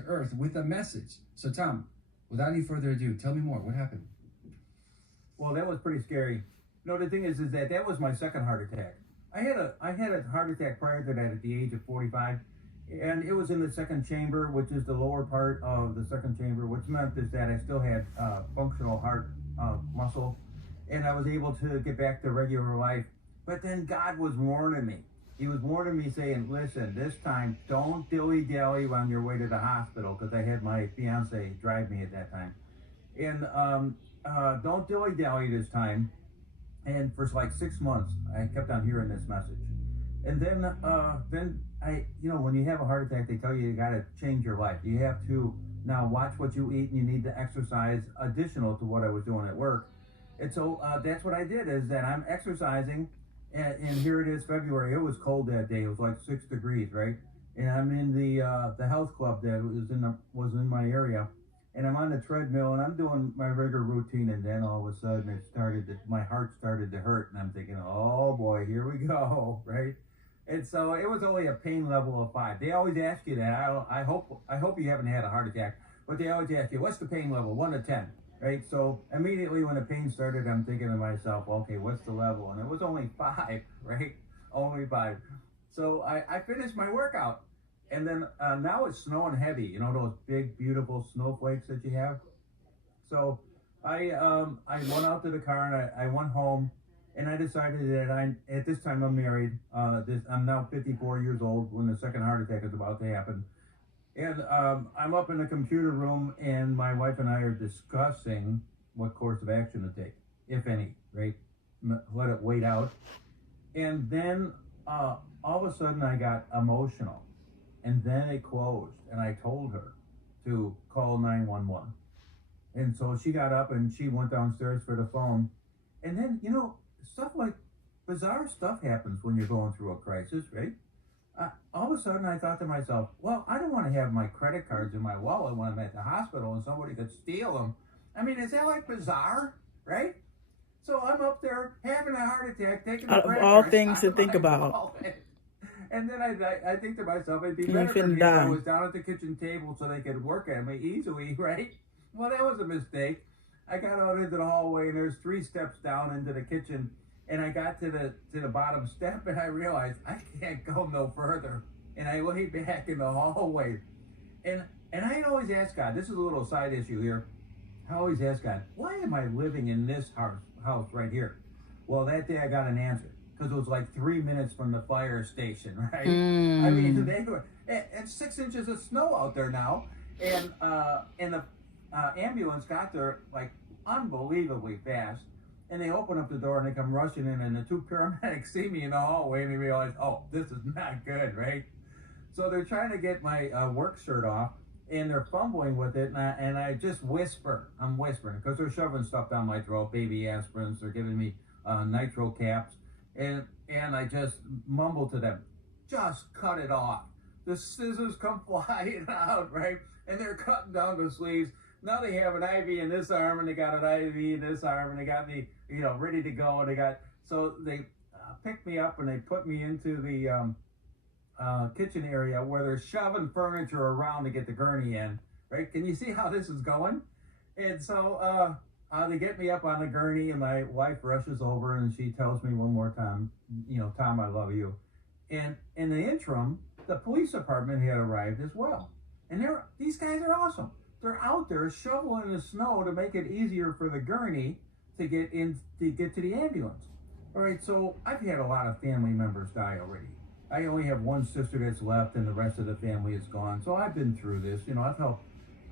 to earth with a message. So Tom, without any further ado, tell me more. What happened? Well, that was pretty scary. No, the thing is that was my second heart attack. I had a heart attack prior to that at the age of 45, and it was in the second chamber, which is the lower part of the second chamber, which meant is that I still had functional heart muscle, and I was able to get back to regular life. But then God was warning me. He was warning me, saying, "Listen, this time don't dilly-dally on your way to the hospital," because I had my fiance drive me at that time, and don't dilly-dally this time. And for like 6 months, I kept on hearing this message. And then I, when you have a heart attack, they tell you got to change your life. You have to now watch what you eat, and you need to exercise additional to what I was doing at work. And so that's what I did, is that I'm exercising, and here it is, February. It was cold that day. It was like 6 degrees, right? And I'm in the health club that was in my area. And I'm on the treadmill, and I'm doing my regular routine, and then all of a sudden my heart started to hurt, and I'm thinking, oh boy, here we go, right? And so it was only a pain level of 5. They always ask you that. I hope you haven't had a heart attack, but they always ask you, what's the pain level, 1 to 10, right? So immediately when the pain started, I'm thinking to myself, okay, what's the level? And it was only 5, right? Only 5. So I finished my workout. And then now it's snowing heavy, those big, beautiful snowflakes that you have. So I went out to the car, and I went home, and I decided that at this time I'm married. I'm now 54 years old when the second heart attack is about to happen. And I'm up in the computer room, and my wife and I are discussing what course of action to take, if any, right? Let it wait out. And then all of a sudden I got emotional. And then it closed, and I told her to call 911. And so she got up and she went downstairs for the phone. And then, stuff like bizarre stuff happens when you're going through a crisis, right? All of a sudden I thought to myself, well, I don't want to have my credit cards in my wallet when I'm at the hospital and somebody could steal them. I mean, is that like bizarre, right? So I'm up there having a heart attack, taking the credit all cards things out to of think my about. wallet. And then I think to myself, it'd be You better for finna me if I die. was down at the kitchen table so they could work at me easily, right? Well, that was a mistake. I got out into the hallway, and there's 3 steps down into the kitchen, and I got to the bottom step, and I realized I can't go no further. And I lay back in the hallway. And I always ask God, this is a little side issue here. I always ask God, why am I living in this house right here? Well, that day I got an answer. Because it was like 3 minutes from the fire station, right? I mean, they were, and 6 inches of snow out there now, and the ambulance got there like unbelievably fast, and they open up the door and they come rushing in, and the 2 paramedics see me in the hallway, and they realize, oh, this is not good, right? So they're trying to get my work shirt off, and they're fumbling with it, and I just whisper. I'm whispering because they're shoving stuff down my throat, baby aspirins. They're giving me nitro caps. And I just mumble to them, just cut it off. The scissors come flying out, right? And they're cutting down the sleeves. Now they have an IV in this arm, and they got an IV in this arm, and they got me, ready to go. And so they picked me up, and they put me into the kitchen area where they're shoving furniture around to get the gurney in, right? Can you see how this is going? And so they get me up on the gurney, and my wife rushes over, and she tells me one more time, Tom, I love you. And in the interim, the police department had arrived as well. And these guys are awesome. They're out there shoveling the snow to make it easier for the gurney to get to the ambulance. All right, so I've had a lot of family members die already. I only have one sister that's left, and the rest of the family is gone. So I've been through this. I've helped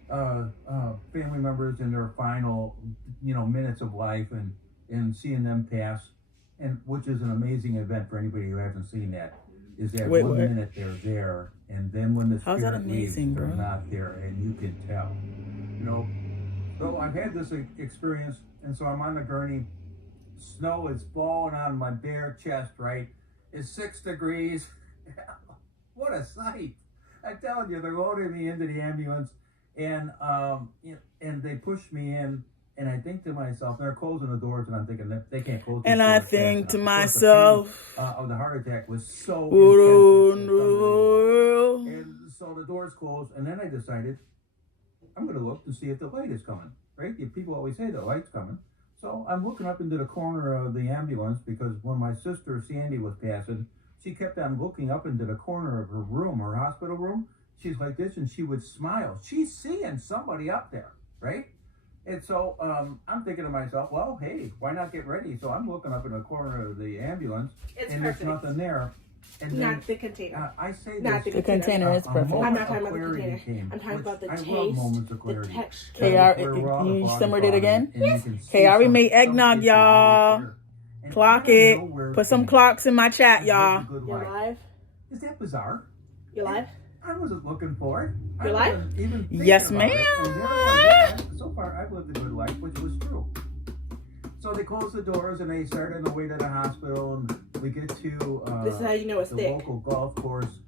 family members in their final, minutes of life, and seeing them pass, and which is an amazing event for anybody who hasn't seen that. Is that Wait, one what? minute they're there, and then when the How's that spirit leaves, amazing, they're bro? not there, and you can tell. So I've had this experience, and so I'm on the gurney. Snow is falling on my bare chest, right? It's 6 degrees. What a sight. I'm telling you, they're loading me into the ambulance, and and they push me in, and I think to myself, they're closing the doors, and I'm thinking that they can't close the And doors I fast think enough to because the myself, pain, of the heart attack was so oh, intense. It's unbelievable. no. And So the doors closed, and then I decided I'm going to look to see if the light is coming. Right? People always say the light's coming. So I'm looking up into the corner of the ambulance because when my sister Sandy was passing, she kept on looking up into the corner of her room, her hospital room. She's like this, and she would smile. She's seeing somebody up there, right? And so I'm thinking to myself, well, hey, why not get ready? So I'm looking up in the corner of the ambulance, and perfect. there's nothing there. And then, Not the container. I say Not this, the container is perfect. I'm moment not talking of about the clarity container. came, I'm talking which about the I taste, love moments of the clarity. texture. KR, can you simmer it again? Yes. KR, made eggnog, y'all. Clock it. Put some clocks in my chat, y'all. You're live? Is that bizarre? You're live? I wasn't looking for it. You're I live? wasn't even thinking Yes, about it. ma'am. And there I was. So far, I've lived a good life, which was true. So they closed the doors and they started on the way to the hospital, and we get to This is how you know it's the thick. local golf course.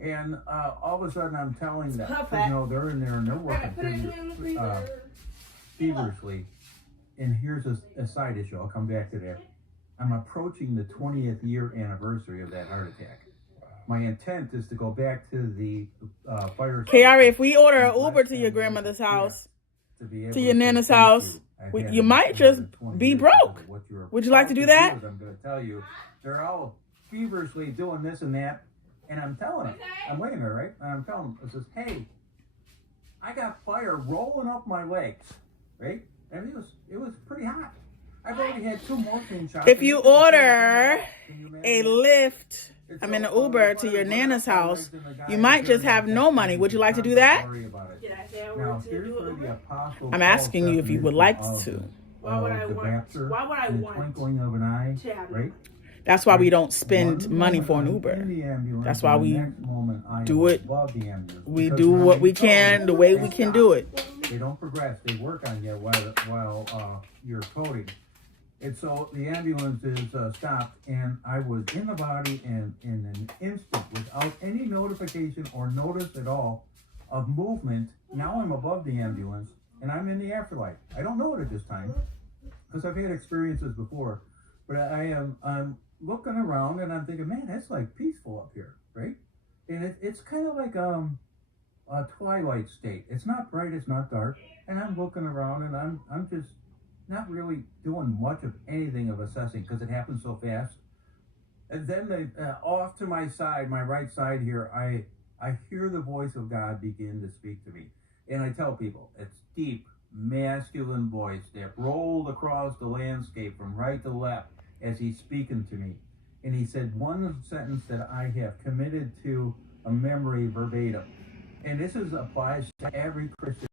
And all of a sudden, I'm telling them, Perfect. they're in there and they're working Put it in the pretty, freezer. feverishly. And here's a side issue. I'll come back to that. I'm approaching the 20th year anniversary of that heart attack. My intent is to go back to the fire. KR, if we order an Uber to your grandmother's house, to your nana's house, you might just be broke. Would you like to do that? I'm going to tell you, they're all feverishly doing this and that, and I'm telling them, I'm laying there, right? And I'm telling them, it says, hey, I got fire rolling up my legs, right? And it was pretty hot. I've already had 2 morphine shots. If you order a lift, Lyft, an Uber to your nana's house, you might just have no money. Would you like to do that? Did I say I Now, wanted to here's do where it? the apostle I'm asking Paul's you if you would like definition to. Why would I of the want? rapture Why would I in the want twinkling of an eye, to have right? That's why we don't spend One money for an moment I'm Uber. in the ambulance, That's why and the we next moment I do it. above the ambulance. We Because do when what they we go, can the way they we can stop. do it. They don't progress. They work on you while you're coding. And so the ambulance is stopped, and I was in the body, and in an instant, without any notification or notice at all of movement. Now I'm above the ambulance, and I'm in the afterlife. I don't know it at this time because I've had experiences before, but I'm looking around and I'm thinking, man, that's like peaceful up here, right? And it's kind of like a twilight state. It's not bright, it's not dark, and I'm looking around and I'm just not really doing much of anything of assessing because it happens so fast. And then off to my side, my right side here, I hear the voice of God begin to speak to me. And I tell people, it's deep, masculine voice that rolled across the landscape from right to left as he's speaking to me. And he said one sentence that I have committed to a memory verbatim. And this applies to every Christian